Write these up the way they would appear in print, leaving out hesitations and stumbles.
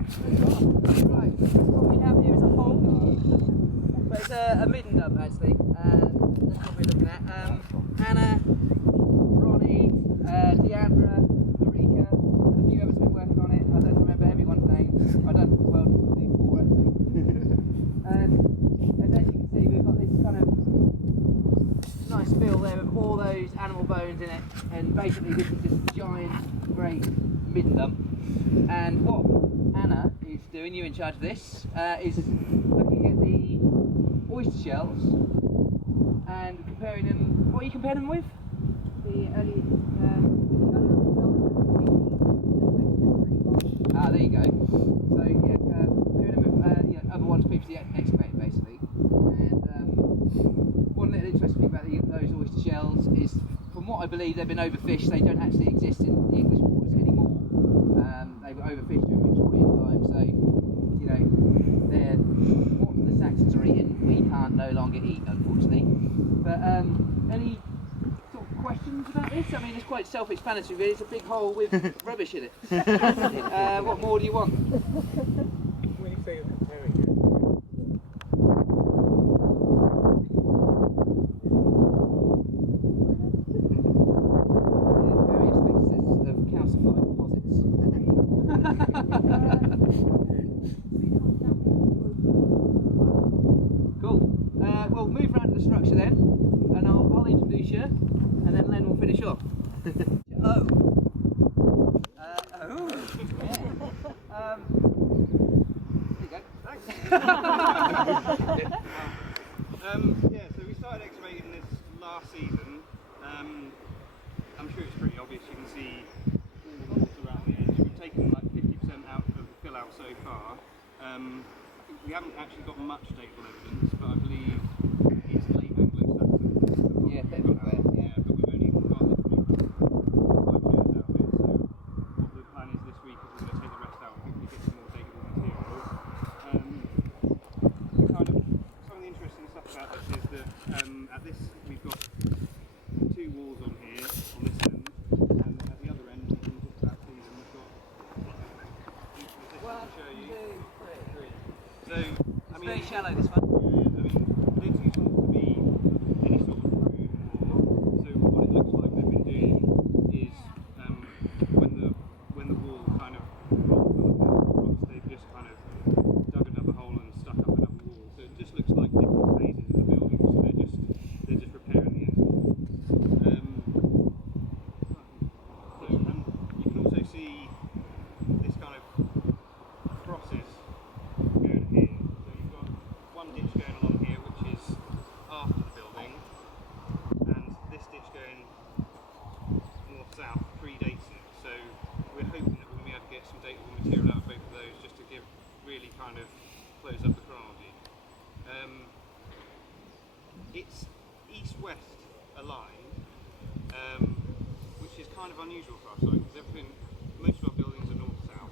Right, what we have here is a hole, but it's a midden dump actually. That's what we're looking at. Anna, Ronnie, Deandra, Marika, and a few others have been working on it. I don't remember everyone's name. I've done well to do 4 actually. And as you can see, we've got this kind of nice fill there with all those animal bones in it, and basically this is just giant, great midden dump. And what Anna is doing, you're in charge of this, is looking at the oyster shells and comparing them. What are you comparing them with? The early there you go. So yeah, comparing them with other ones previously excavated basically. And one little interesting thing about those oyster shells is, from what I believe, they've been overfished. They don't actually exist in the English waters anymore. They were overfished during Victorian times, so you know they're what the Saxons are eating. We can't no longer eat, unfortunately. But any sort of questions about this? I mean, it's quite self-explanatory. Really. It's a big hole with rubbish in it. What more do you want? When you say comparing it, various mixes of calcified deposits. Cool. We'll move around the structure then, and I'll introduce you, and then Len will finish off. Oh. There you go. Thanks. Yeah, so we started excavating this last season. I'm sure it's pretty obvious. You can see all the walls around the edge. We've taken like 50% out of the fill out so far. I think we haven't actually got much datal evidence, but I believe it's late Anglo-Saxon. Yeah, definitely. Yeah, but we've only got literally 5 shares out of it. So what the plan is this week is we're going to take the rest out and hopefully get some more datable material. Kind of some of the interesting stuff about this is that at this we've got 2 walls on here on this end, and at the other end you can just about see them. We've got each of the to show you. 3. So I mean, very shallow, this one. Yeah, I mean they're too small to be any sort of room. So what it looks like they've been doing is when the wall kind of rocks on the rocks, they've just kind of dug another hole and stuck up another wall. So it just looks like different phases of the building. So they're just repairing the ends. So you can also see this kind of crosses going here. So you've got one ditch going along here, which is after the building, and this ditch going north-south predates it. So we're hoping that we'll be able to get some datable material out of both of those, just to really kind of close up the chronology. It's east-west aligned, which is kind of unusual for our site, because most of our buildings are north-south.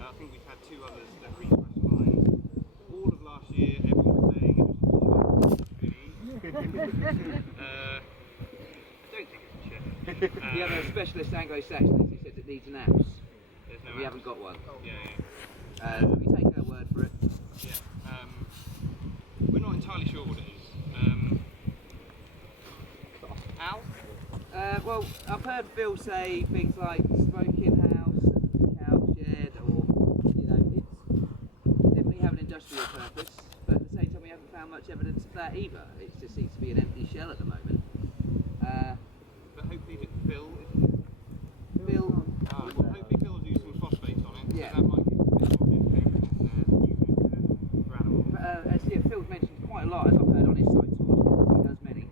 I think we've had 2 others that are east-west aligned. All of last year, everyone was saying it was a shit, really. I don't think it's a shit. We have a specialist Anglo-Saxon who says it needs an apse. There's no We apps. haven't got one. Yeah. So we take her word for it. Yeah. We're not entirely sure what it is. Al? Well, I've heard Phil say things like smoking house, cow shed, or you definitely have an industrial purpose, but at the same time we haven't found much evidence of that either. It just seems to be an empty shell at the moment. But hopefully Phil. Phil. Well, hopefully Phil will do some phosphates on it. Yeah. So that might give us a bit more information for animals. As Phil's mentioned quite a lot, as I've heard on his site tours, because he does many.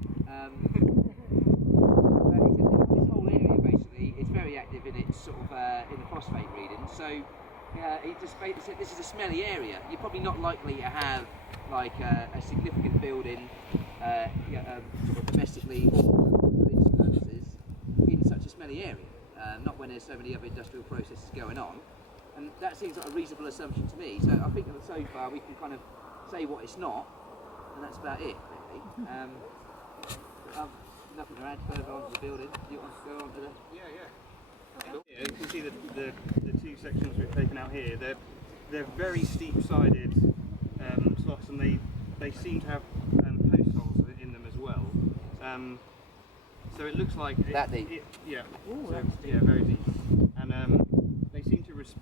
This whole area basically is very active in its sort of in the phosphate reading. So he just basically said this is a smelly area. You're probably not likely to have like a significant building, sort of domestically or for religious purposes, in such a smelly area. Not when there's so many other industrial processes going on. And that seems like a reasonable assumption to me. So I think that so far we can kind of say what it's not, and that's about it, really. Nothing to add further onto the building. Do you want to go on to the... Yeah. Yeah, you can see the 2 sections we've taken out here. they're very steep-sided slots, and they seem to have post holes in them as well. So it looks like That deep? Yeah. Ooh, So, yeah, very deep. And they seem to respect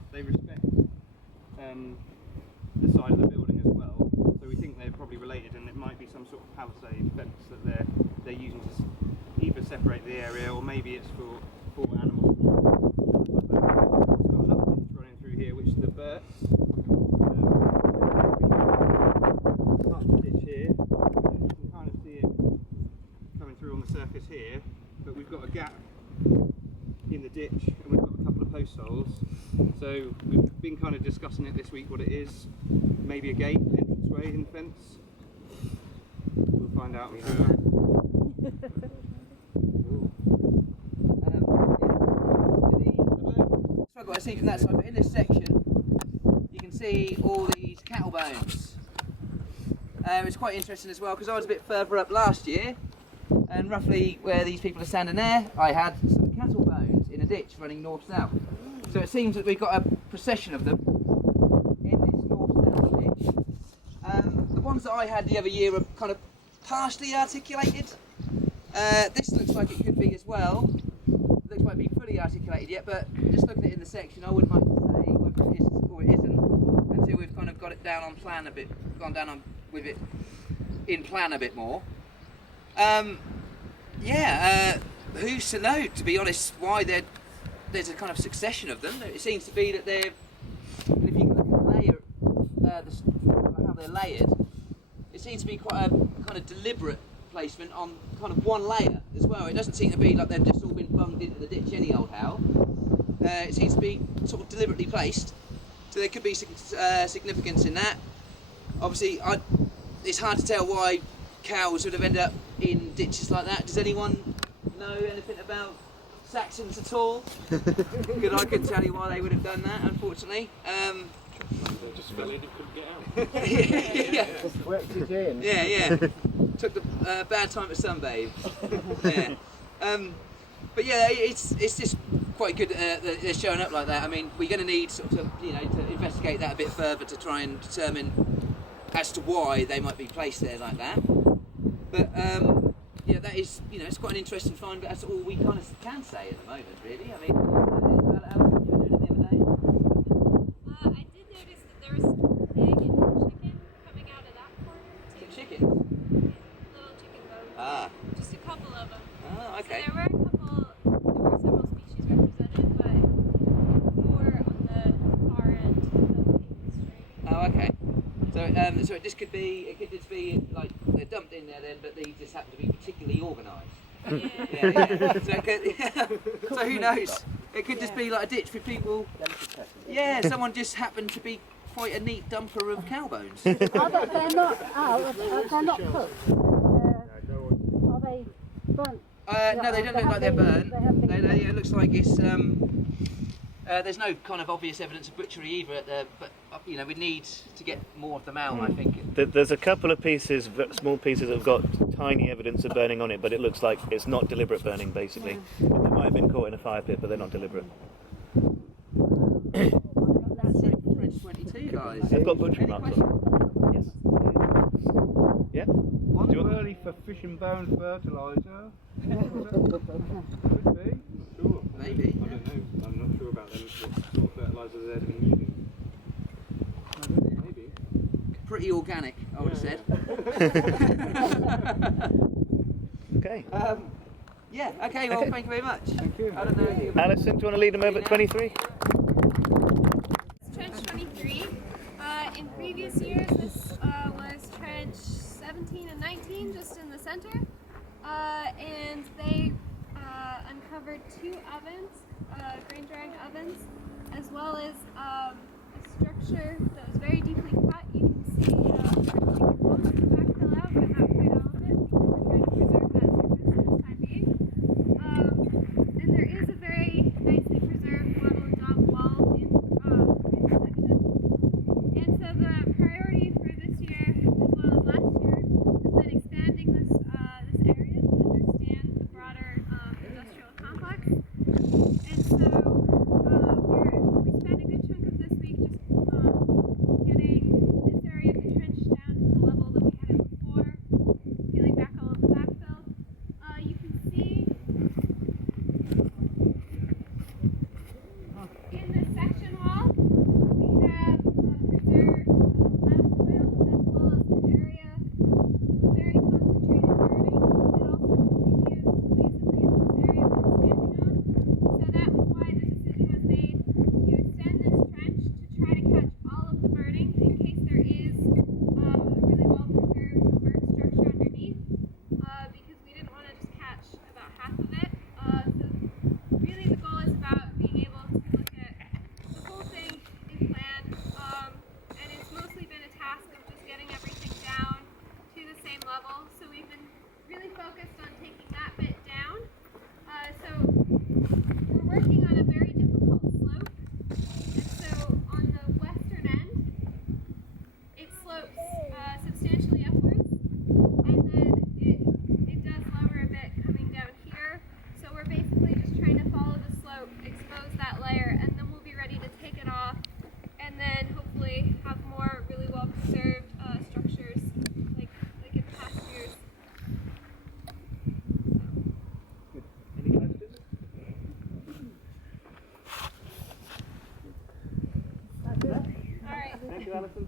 the side of the building as well. So we think they're probably related, and it might be some sort of palisade fence that they're using to either separate the area, or maybe it's for animals. It's got another ditch running through here, which is the birds. Start the ditch here. You can kind of see it coming through on the surface here, but we've got a gap in the ditch, and we've got a couple of post holes. So we've been kind of discussing it this week, what it is. Maybe a gate, entranceway in the fence. We'll find out, I'm sure. So I've got to see from that side, but in this section you can see all these cattle bones. It's quite interesting as well, because I was a bit further up last year, and roughly where these people are standing there, I had some cattle bones in a ditch running north-south. So it seems that we've got a procession of them in this north-south ditch. The ones that I had the other year are kind of partially articulated. This looks like it could be as well. Looks like it'd be fully articulated yet, but just looking at it in the section, I wouldn't like to say whether it is or it isn't until we've kind of got it down on plan a bit, gone down on with it in plan a bit more. Who's to know, to be honest, why there's a kind of succession of them. It seems to be that they're, and if you look at the layer, how they're layered, it seems to be quite a kind of deliberate placement on kind of one layer as well. It doesn't seem to be like they've just all been bunged into the ditch any old how. It seems to be sort of deliberately placed, so there could be significance in that. Obviously, it's hard to tell why cows would have ended up in ditches like that. Does anyone know anything about Saxons at all? Because I couldn't tell you why they would have done that, unfortunately. They just fell in and couldn't get out. Yeah. Just worked it in. Yeah. Took the bad time to sunbathe. Yeah. But yeah, it's just quite good that they're showing up like that. I mean, we're going to need sort of, to investigate that a bit further to try and determine as to why they might be placed there like that. But that is, it's quite an interesting find, but that's all we kind of can say at the moment, really. I mean, Alison, you were doing it the other day? I did notice that there was some pig and chicken coming out of that corner too. Some chickens? Little chicken bones. Ah. Just a couple of them. Oh, okay. So there were several species represented, but more on the far end of the street. Oh, okay. So it just could just be like they're dumped in there then, but they just happen to be particularly organised. Yeah. So who knows? It could just be like a ditch with people. Yeah, someone just happened to be quite a neat dumper of cow bones. They're not out, they're not cooked. Are they burnt? No, they don't look like they're burnt. It looks like it's. There's no kind of obvious evidence of butchery either, but we need to get more of them out, I think. There's a couple of pieces, small pieces that have got tiny evidence of burning on it, but it looks like it's not deliberate burning, basically. They might have been caught in a fire pit, but they're not deliberate. That's it for French 22, guys. They've got butchery marks on them. Yes. Yeah? Too early for fish and bone fertiliser. Could be. Sure. Maybe. I don't know. I'm not sure about them. What sort of fertiliser they'd have been using. Maybe. Pretty organic, I would have said. Okay. Okay, well, thank you very much. Thank you. I don't know anything about Alison, do you want to lead them over at 23? Trench 23. In previous years, this was trench 17 and 19, just in the center. And they uncovered 2 ovens, grain drying ovens, as well as a structure that was very deeply cut. You can see most of the backfill out, but not quite all of it. We're trying to preserve that surface for the time being. And there is a very nicely preserved wattle and dog wall in the section. And so the priority for this year, as well as last year, has been expanding this area to understand the broader industrial complex. And so we spent a good chunk of this week just really focused on taking that bit down. So we're working on a very difficult slope. And so on the western end, it slopes substantially upwards, and then it does lower a bit coming down here. So we're basically just trying to follow the slope, expose that layer, and then we'll be ready to take it off, and then hopefully have more really well preserved structures like in past years. Any questions? All right. Thank you, Alison.